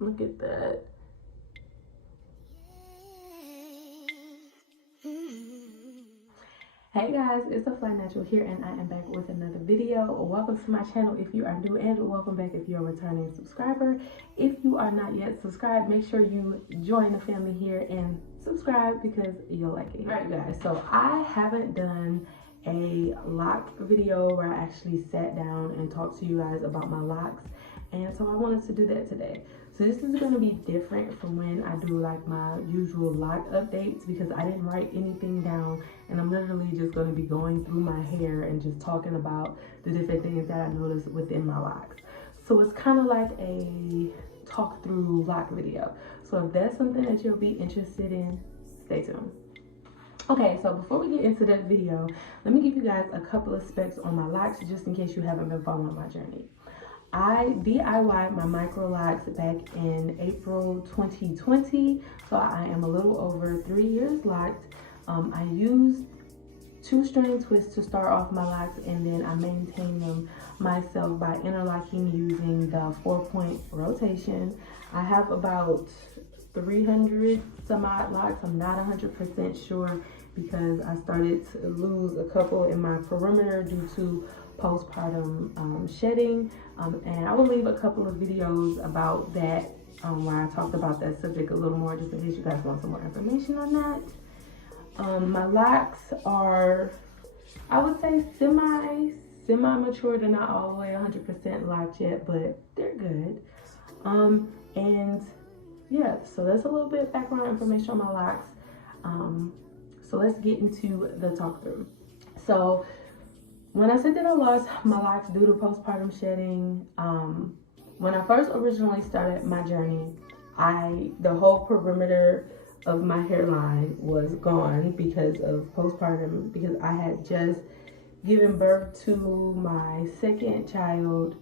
Look at that. Hey guys, it's the Fly Natural here, and I am back with another video. Welcome to my channel if you are new, and welcome back if you're a returning subscriber. If you are not yet subscribed, make sure you join the family here and subscribe because you'll like it. Alright guys, so I haven't done a lock video where I actually sat down and talked to you guys about my locks, and so I wanted to do that today. So this is going to be different from when I do like my usual lock updates because I didn't write anything down, and I'm literally just going to be going through my hair and just talking about the different things that I noticed within my locks. So it's kind of like a talk through lock video. So if that's something that you'll be interested in, stay tuned. Okay, so before we get into that video, let me give you guys a couple of specs on my locks just in case you haven't been following my journey. I DIY'd my Microlocs back in April 2020, so I am a little over 3 years locked. I used 2-string twists to start off my locks, and then I maintained them myself by interlocking using the 4-point rotation. I have about 300 some odd locks. I'm not 100% sure because I started to lose a couple in my perimeter due to postpartum shedding, and I will leave a couple of videos about that where I talked about that subject a little more just in case you guys want some more information on that. My locks are, I would say, semi-mature. They're not all the way 100% locked yet, but they're good. And yeah, so that's a little bit of background information on my locks. So let's get into the talk through. So when I said that I lost my locks due to postpartum shedding, when I first originally started my journey, the whole perimeter of my hairline was gone because of postpartum, because I had just given birth to my second child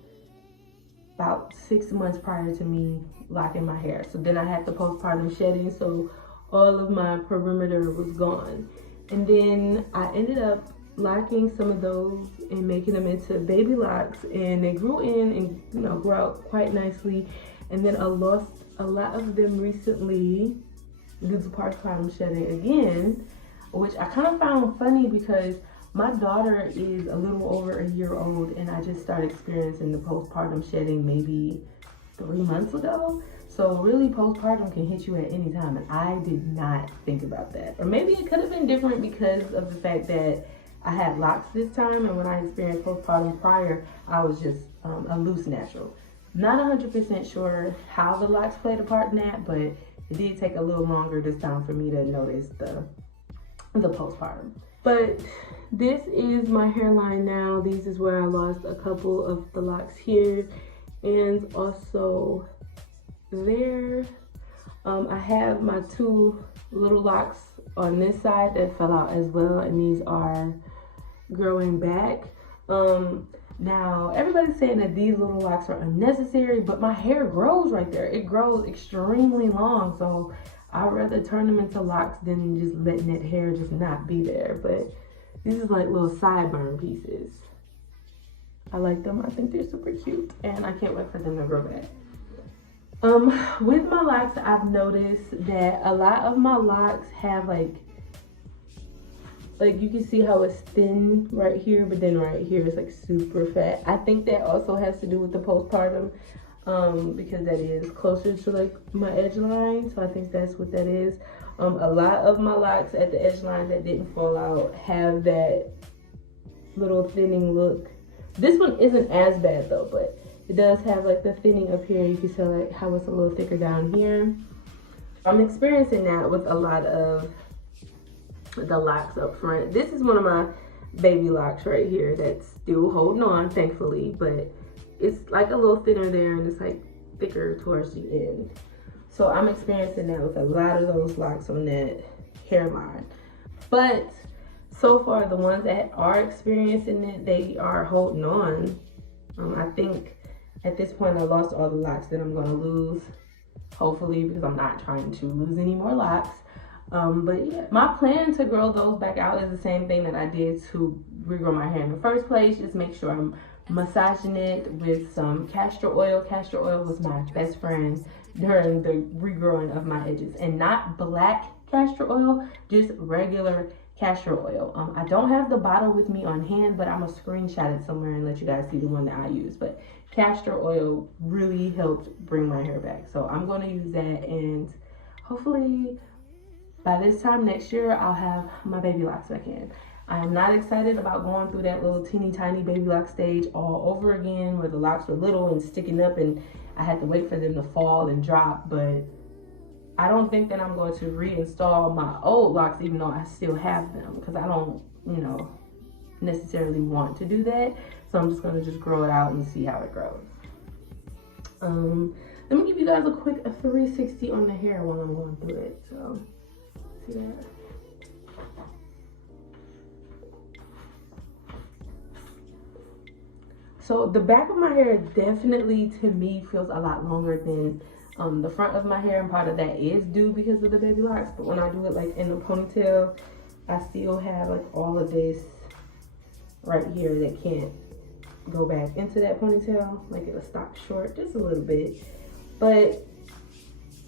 about 6 months prior to me locking my hair. So then I had the postpartum shedding, so all of my perimeter was gone. And then I ended up locking some of those and making them into baby locks, and they grew in and grew out quite nicely. And then I lost a lot of them recently due to postpartum shedding again, which I kind of found funny because my daughter is a little over a year old, and I just started experiencing the postpartum shedding maybe 3 months ago. So really postpartum can hit you at any time, and I did not think about that. Or maybe it could have been different because of the fact that I had locks this time, and when I experienced postpartum prior, I was just a loose natural. Not 100% sure how the locks played a part in that, but it did take a little longer this time for me to notice the postpartum. But this is my hairline now. This is where I lost a couple of the locks here, and also there. I have my 2 little locks on this side that fell out as well, and these are growing back. Now everybody's saying that these little locks are unnecessary, but my hair grows right there. It grows extremely long, so I'd rather turn them into locks than just letting that hair just not be there. But these is like little sideburn pieces. I like them. I think they're super cute, and I can't wait for them to grow back. With my locks, I've noticed that a lot of my locks have like you can see how it's thin right here, but then right here it's like super fat. I think that also has to do with the postpartum, because that is closer to like my edge line. So I think that's what that is. A lot of my locks at the edge line that didn't fall out have that little thinning look. This one isn't as bad though, but it does have like the thinning up here. You can see like how it's a little thicker down here. I'm experiencing that with a lot of the locks up front. This is one of my baby locks right here that's still holding on, thankfully, but it's like a little thinner there, and it's like thicker towards the end. So I'm experiencing that with a lot of those locks on that hairline. But so far, the ones that are experiencing it, they are holding on. I think at this point I lost all the locks that I'm going to lose, hopefully, because I'm not trying to lose any more locks. But yeah, my plan to grow those back out is the same thing that I did to regrow my hair in the first place. Just make sure I'm massaging it with some castor oil. Castor oil was my best friend during the regrowing of my edges. And not black castor oil, just regular castor oil. I don't have the bottle with me on hand, but I'm gonna screenshot it somewhere and let you guys see the one that I use. But castor oil really helped bring my hair back, so I'm gonna use that, and hopefully by this time next year I'll have my baby locks back in. I am not excited about going through that little teeny tiny baby lock stage all over again, where the locks were little and sticking up and I had to wait for them to fall and drop. But I don't think that I'm going to reinstall my old locks, even though I still have them, because I don't, you know, necessarily want to do that. So I'm just going to just grow it out and see how it grows. Let me give you guys a quick 360 on the hair while I'm going through it. So see that? So the back of my hair definitely, to me, feels a lot longer than the front of my hair, and part of that is due because of the baby locks. But when I do it like in the ponytail, I still have like all of this right here that can't go back into that ponytail. Like it'll stop short just a little bit. But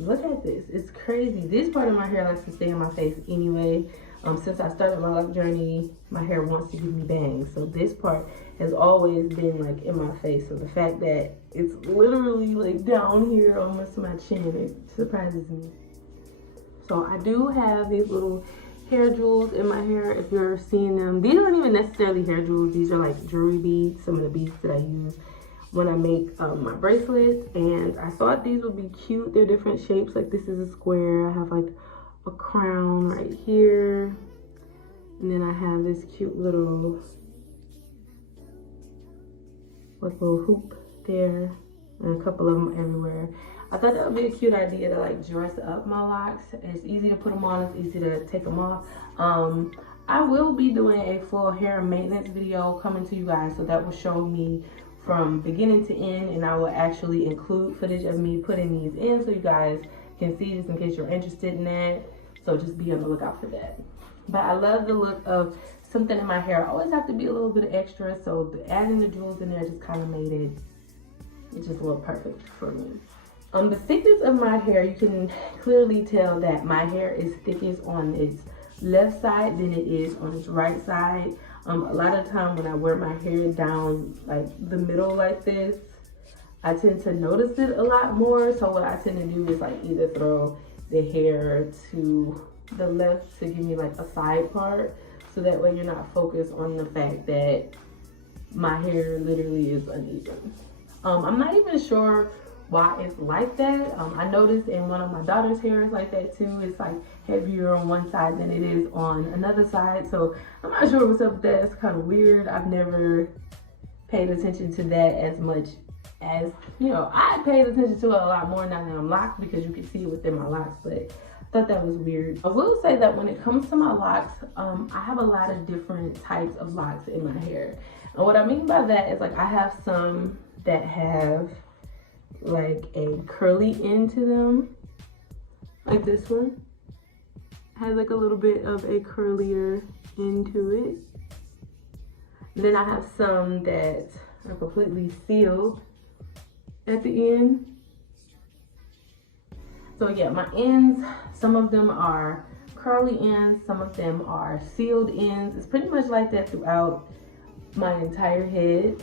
look at this, it's crazy. This part of my hair likes to stay in my face anyway. Since I started my loc journey, my hair wants to give me bangs. So this part has always been like in my face. So the fact that it's literally like down here almost to my chin, it surprises me. So I do have these little hair jewels in my hair, if you're seeing them. These aren't even necessarily hair jewels. These are like jewelry beads, some of the beads that I use when I make my bracelets. And I thought these would be cute. They're different shapes. Like this is a square. I have like a crown right here, and then I have this cute little hoop there, and a couple of them everywhere. I thought that would be a cute idea to like dress up my locks. It's easy to put them on, it's easy to take them off. I will be doing a full hair maintenance video coming to you guys, so that will show me from beginning to end, and I will actually include footage of me putting these in so you guys can see, just in case you're interested in that. So just be on the lookout for that. But I love the look of something in my hair. I always have to be a little bit extra, so adding the jewels in there just kind of made it just look perfect for me. The thickness of my hair, you can clearly tell that my hair is thickest on its left side than it is on its right side. A lot of time when I wear my hair down like the middle like this, I tend to notice it a lot more. So what I tend to do is like either throw the hair to the left to give me like a side part, so that way you're not focused on the fact that my hair literally is uneven. I'm not even sure why it's like that. I noticed in one of my daughter's hair is like that too. It's like heavier on one side than it is on another side. So I'm not sure what's up with that. It's kind of weird. I've never paid attention to that as much as, you know, I paid attention to it a lot more now that I'm locked, because you can see it within my locks. But I thought that was weird. I will say that when it comes to my locks, I have a lot of different types of locks in my hair. And what I mean by that is like I have some that have like a curly end to them, like this one has like a little bit of a curlier end to it. And then I have some that are completely sealed at the end. So yeah, my ends, some of them are curly ends, some of them are sealed ends. It's pretty much like that throughout my entire head.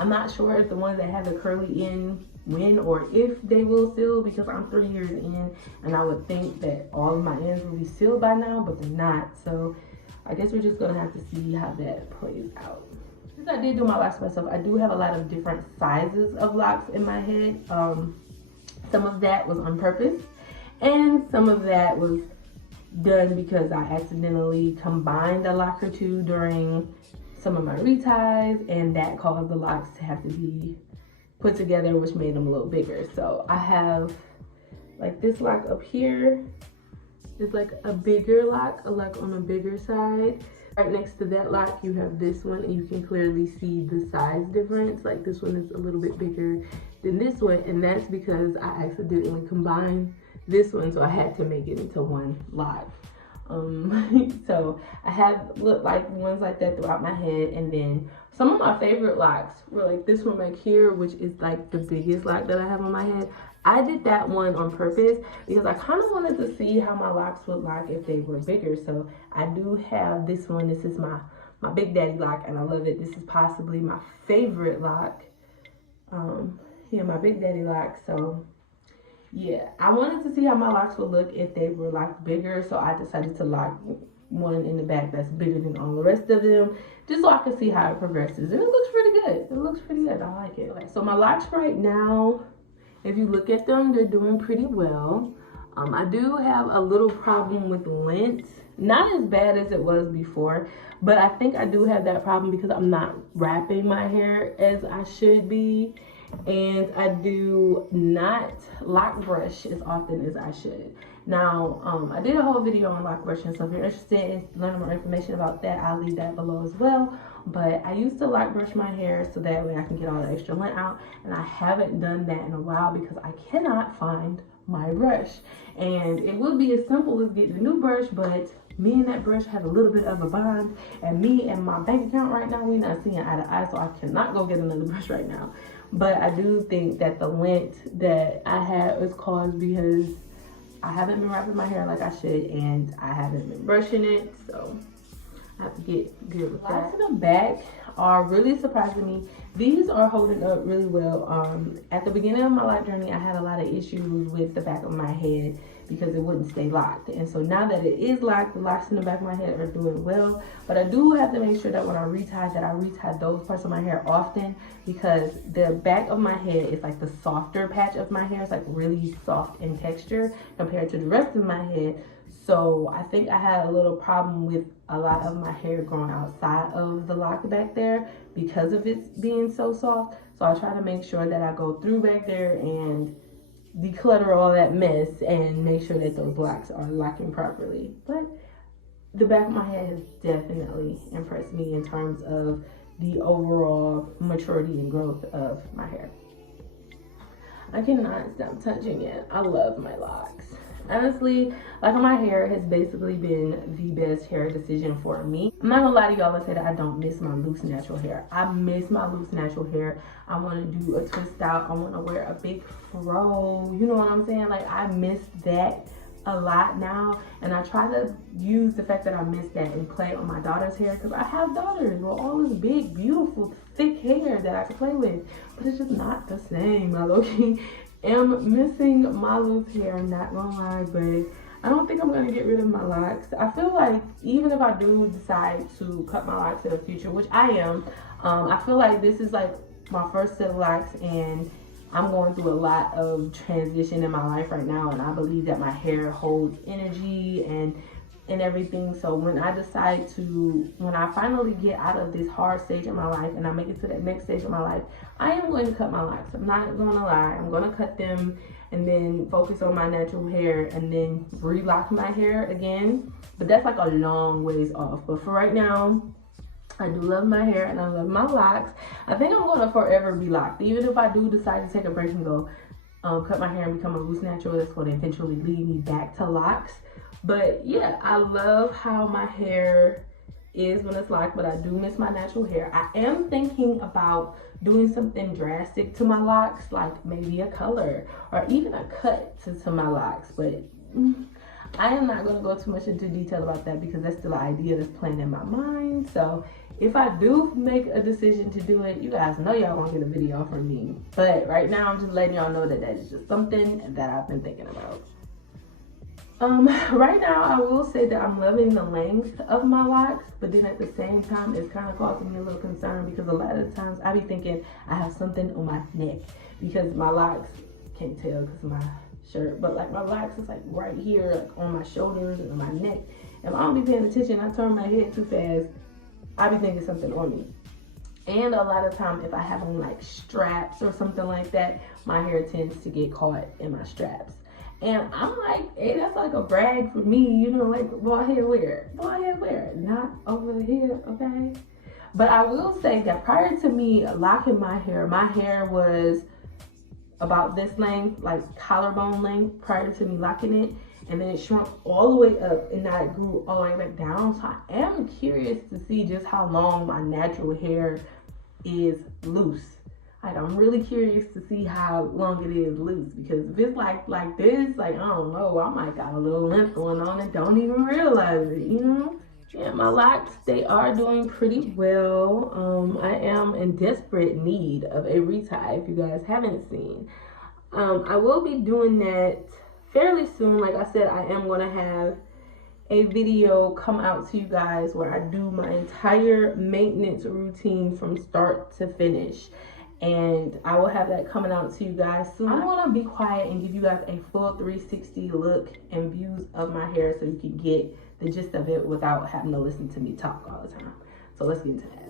I'm not sure if the ones that have the curly end win or if they will seal, because I'm 3 years in and I would think that all of my ends will be sealed by now, but they're not. So I guess we're just gonna have to see how that plays out. Since I did do my locks myself, I do have a lot of different sizes of locks in my head. Some of that was on purpose, and some of that was done because I accidentally combined a lock or two during some of my reties, and that caused the locks to have to be put together, which made them a little bigger. So I have like this lock up here is like a bigger lock, a lock on a bigger side. Right next to that lock, you have this one, and you can clearly see the size difference. Like this one is a little bit bigger than this one, and that's because I accidentally combined this one, so I had to make it into one lock. So I have looked like ones like that throughout my head, and then some of my favorite locks were like this one back here, which is like the biggest lock that I have on my head. I did that one on purpose because I kind of wanted to see how my locks would look if they were bigger. So I do have this one. This is my Big Daddy lock, and I love it. This is possibly my favorite lock. Yeah, my Big Daddy lock. So yeah, I wanted to see how my locks would look if they were like bigger. So I decided to lock one in the back that's bigger than all the rest of them, just so I can see how it progresses. And it looks pretty good. It looks pretty good. I like it. Okay, so my locks right now, if you look at them, they're doing pretty well. I do have a little problem with lint. Not as bad as it was before, but I think I do have that problem because I'm not wrapping my hair as I should be. And I do not lock brush as often as I should. Now, I did a whole video on lock brushing, so if you're interested in learning more information about that, I'll leave that below as well. But I used to lock brush my hair so that way I can get all the extra lint out, and I haven't done that in a while because I cannot find my brush. And it would be as simple as getting a new brush, but me and that brush have a little bit of a bond, and me and my bank account right now, we're not seeing eye to eye, so I cannot go get another brush right now. But I do think that the lint that I have is caused because I haven't been wrapping my hair like I should, and I haven't been brushing it, so I have to get good with that. Locks in the back are really surprising me. These are holding up really well. At the beginning of my lock journey, I had a lot of issues with the back of my head because it wouldn't stay locked. And so now that it is locked, the locks in the back of my head are doing well. But I do have to make sure that when I retie those parts of my hair often, because the back of my head is like the softer patch of my hair. It's like really soft in texture compared to the rest of my head. So I think I had a little problem with a lot of my hair growing outside of the lock back there because of it being so soft. So I try to make sure that I go through back there and declutter all that mess and make sure that those locks are locking properly. But the back of my head has definitely impressed me in terms of the overall maturity and growth of my hair. I cannot stop touching it. I love my locks. Honestly, locking my hair has basically been the best hair decision for me. I'm not gonna lie to y'all and say that I don't miss my loose natural hair. I miss my loose natural hair. I want to do a twist out. I want to wear a big fro. You know what I'm saying? Like, I miss that a lot now, and I try to use the fact that I miss that and play on my daughter's hair, because I have daughters with all this big, beautiful, thick hair that I can play with, but it's just not the same. I low-key am missing my loose hair, I'm not gonna lie, but I don't think I'm gonna get rid of my locks. I feel like even if I do decide to cut my locks in the future, which I am, I feel like this is like my first set of locks, and I'm going through a lot of transition in my life right now, and I believe that my hair holds energy and everything. So when I finally get out of this hard stage of my life and I make it to that next stage of my life, I am going to cut my locks. I'm not gonna lie. I'm gonna cut them and then focus on my natural hair and then re-lock my hair again. But that's like a long ways off. But for right now, I do love my hair and I love my locks. I think I'm gonna forever be locked. Even if I do decide to take a break and go cut my hair and become a loose natural, that's gonna eventually lead me back to locks. But yeah, I love how my hair is when it's locked, but I do miss my natural hair. I am thinking about doing something drastic to my locks, like maybe a color or even a cut to my locks, but I am not going to go too much into detail about that because that's still an idea that's playing in my mind. So if I do make a decision to do it, you guys know y'all won't get a video from me. But right now, I'm just letting y'all know that that is just something that I've been thinking about. Right now, I will say that I'm loving the length of my locks, but then at the same time, it's kind of causing me a little concern because a lot of the times I be thinking I have something on my neck because my locks, can't tell because of my shirt, but like my locks is like right here, like on my shoulders and on my neck. If I don't be paying attention, I turn my head too fast, I be thinking something on me. And a lot of time, if I have on like straps or something like that, my hair tends to get caught in my straps. And I'm like, hey, that's like a brag for me, you know, like bald head wear, not over here, okay? But I will say that prior to me locking my hair was about this length, like collarbone length, prior to me locking it. and then it shrunk all the way up, and now it grew all the way back down. So I am curious to see just how long my natural hair is loose. Like, I'm really curious to see how long it is loose, because if it's like this, like, I don't know, I might got a little length going on and don't even realize it, you know? Yeah, my locks, they are doing pretty well. I am in desperate need of a retie, if you guys haven't seen. I will be doing that fairly soon. Like I said, I am going to have a video come out to you guys where I do my entire maintenance routine from start to finish. And I will have that coming out to you guys soon. I'm going to be quiet and give you guys a full 360 look and views of my hair so you can get the gist of it without having to listen to me talk all the time. So let's get into that.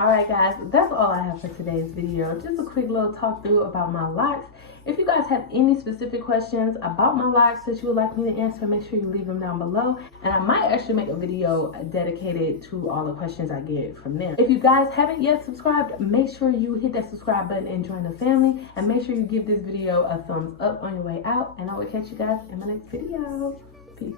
Alright guys, that's all I have for today's video. Just a quick little talk through about my locks. If you guys have any specific questions about my locks that you would like me to answer, make sure you leave them down below. And I might actually make a video dedicated to all the questions I get from them. If you guys haven't yet subscribed, make sure you hit that subscribe button and join the family. And make sure you give this video a thumbs up on your way out. And I will catch you guys in my next video. Peace.